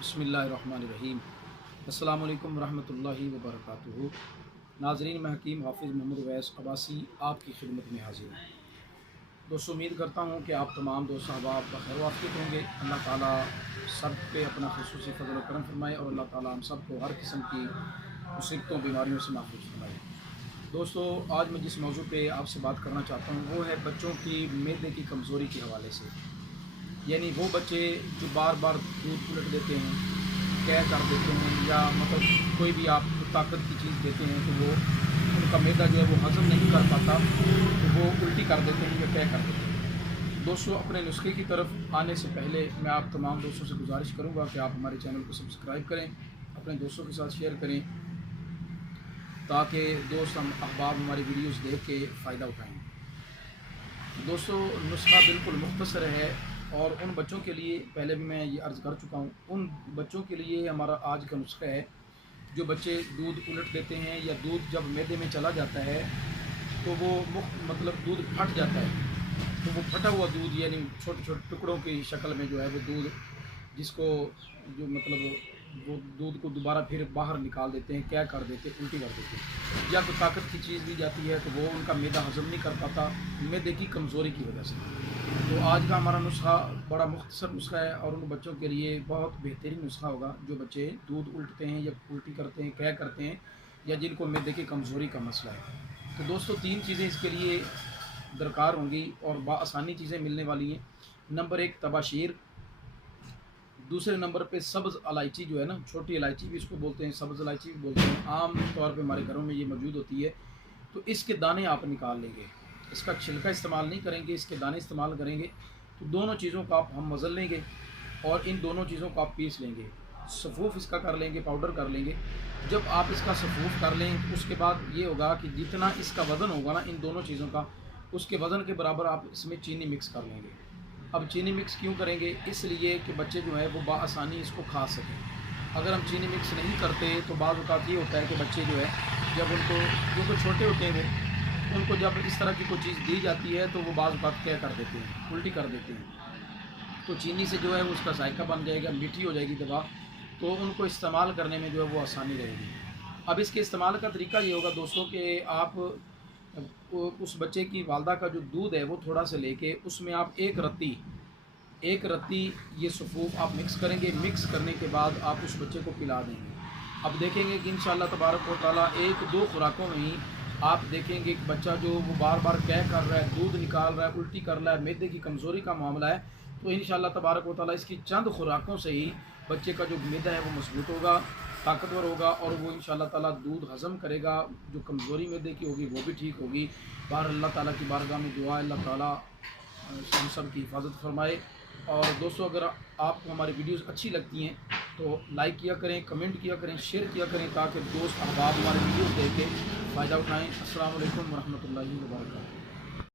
बिस्मिल्लाहिर्रहमानिर्रहीम। अस्सलामु अलैकुम वरहमतुल्लाहि वबरकातुहू। नाज़रीन, मैं हकीम हाफिज़ मोहम्मद उवैस अब्बासी आपकी खिदमत में हाजिर हूँ। दोस्तों, उम्मीद करता हूँ कि आप तमाम दोस्त अहबाब बखैर वाफ़ियत होंगे। अल्लाह ताला सब पे अपना ख़ुसूसी फ़ज़ल व करम फरमाए और अल्लाह ताला हम सब को हर किस्म की मुसीबतों बीमारियों से महफूज फरमाए। दोस्तों, आज मैं जिस मौजू पे आपसे बात करना चाहता हूँ वो है बच्चों की मैदे की कमज़ोरी के हवाले से। यानी वो बच्चे जो बार बार दूध उलट देते हैं, क्या कर देते हैं, या मतलब कोई भी आप ताकत की चीज़ देते हैं तो वो उनका मैदा जो है वो हज़म नहीं कर पाता, तो वो उल्टी कर देते हैं या क्या कर देते हैं। दोस्तों, अपने नुस्खे की तरफ आने से पहले मैं आप तमाम दोस्तों से गुजारिश करूंगा कि आप हमारे चैनल को सब्सक्राइब करें, अपने दोस्तों के साथ शेयर करें, ताकि दोस्त हम अहबाब हमारी वीडियोस देख के फ़ायदा उठाएँ। दोस्तों, नुस्खा बिल्कुल मुख्तसर है और उन बच्चों के लिए, पहले भी मैं ये अर्ज़ कर चुका हूँ, उन बच्चों के लिए हमारा आज का नुस्खा है जो बच्चे दूध उलट देते हैं या दूध जब मैदे में चला जाता है तो वो मतलब दूध फट जाता है। तो वो फटा हुआ दूध यानी छोटे छोटे टुकड़ों की शक्ल में जो है वो दूध, जिसको जो मतलब वो दूध को दोबारा फिर बाहर निकाल देते हैं, क्या कर देते हैं, उल्टी कर देते हैं, या कोई ताकत की चीज़ दी जाती है तो वो उनका मैदा हज़म नहीं कर पाता मैदे की कमज़ोरी की वजह से। तो आज का हमारा नुस्खा बड़ा मुख्तसर नुस्खा है और उन बच्चों के लिए बहुत बेहतरीन नुस्खा होगा जो बच्चे दूध उल्टते हैं या उल्टी करते हैं, क्या करते हैं, या जिनको मैदे की कमज़ोरी का मसला है। तो दोस्तों, 3 चीज़ें इसके लिए दरकार होंगी और बासानी चीज़ें मिलने वाली हैं। नंबर 1 तबाशीर, दूसरे नंबर पे सब्ज़ इलायची जो है ना, छोटी इलायची भी इसको बोलते हैं, सब्ज़ इलायची भी बोलते हैं, आम तौर पे हमारे घरों में ये मौजूद होती है। तो इसके दाने आप निकाल लेंगे, इसका छिलका इस्तेमाल नहीं करेंगे, इसके दाने इस्तेमाल करेंगे। तो दोनों चीज़ों का आप हम मज़ल लेंगे और इन दोनों चीज़ों को आप पीस लेंगे, सफ़ूफ़ इसका कर लेंगे, पाउडर कर लेंगे। जब आप इसका सफ़ूफ़ कर लें उसके बाद ये होगा कि जितना इसका वज़न होगा ना इन दोनों चीज़ों का, उसके वज़न के बराबर आप इसमें चीनी मिक्स कर लेंगे। अब चीनी मिक्स क्यों करेंगे? इसलिए कि बच्चे जो है वो बआसानी इसको खा सकें। अगर हम चीनी मिक्स नहीं करते तो बाज़ औक़ात ये होता है कि बच्चे जो है जब उनको, जो तो छोटे होते हैं वो, उनको जब इस तरह की कोई चीज़ दी जाती है तो वो बाज़ औक़ात क्या कर देते हैं, उल्टी कर देते हैं। तो चीनी से जो है वो उसका जायका बन जाएगा, मीठी हो जाएगी दवा, तो उनको इस्तेमाल करने में जो है वो आसानी रहेगी। अब इसके इस्तेमाल का तरीका ये होगा दोस्तों कि आप उस बच्चे की वालदा का जो दूध है वो थोड़ा सा लेके उसमें आप एक रत्ती ये सफ़ूफ़ आप मिक्स करेंगे। मिक्स करने के बाद आप उस बच्चे को पिला देंगे। अब देखेंगे कि इंशाअल्लाह तबारक व तआला 1-2 खुराकों में ही आप देखेंगे कि बच्चा जो वो बार बार क्या कर रहा है, दूध निकाल रहा है, उल्टी कर रहा है, मैदे की कमज़ोरी का मामला है, तो इंशाअल्लाह तबारक व तआला इसकी चंद खुराकों से ही बच्चे का जो मैदा है वो मजबूत होगा, ताकतवर होगा और वो इंशाअल्लाह ताला दूध हज़म करेगा। जो कमज़ोरी मैदे की होगी वो भी ठीक होगी। बाहर अल्लाह ताला की बारगाह में दुआ, अल्लाह ताला हम सब की हिफाजत फरमाए। और दोस्तों, अगर आपको हमारी वीडियोस अच्छी लगती हैं तो लाइक किया करें, कमेंट किया करें, शेयर किया करें, ताकि दोस्त अहबाब हमारे वीडियोस देख के फ़ायदा उठाएँ। अस्सलामु अलैकुम वरहमतुल्लाहि वबरकातुहू।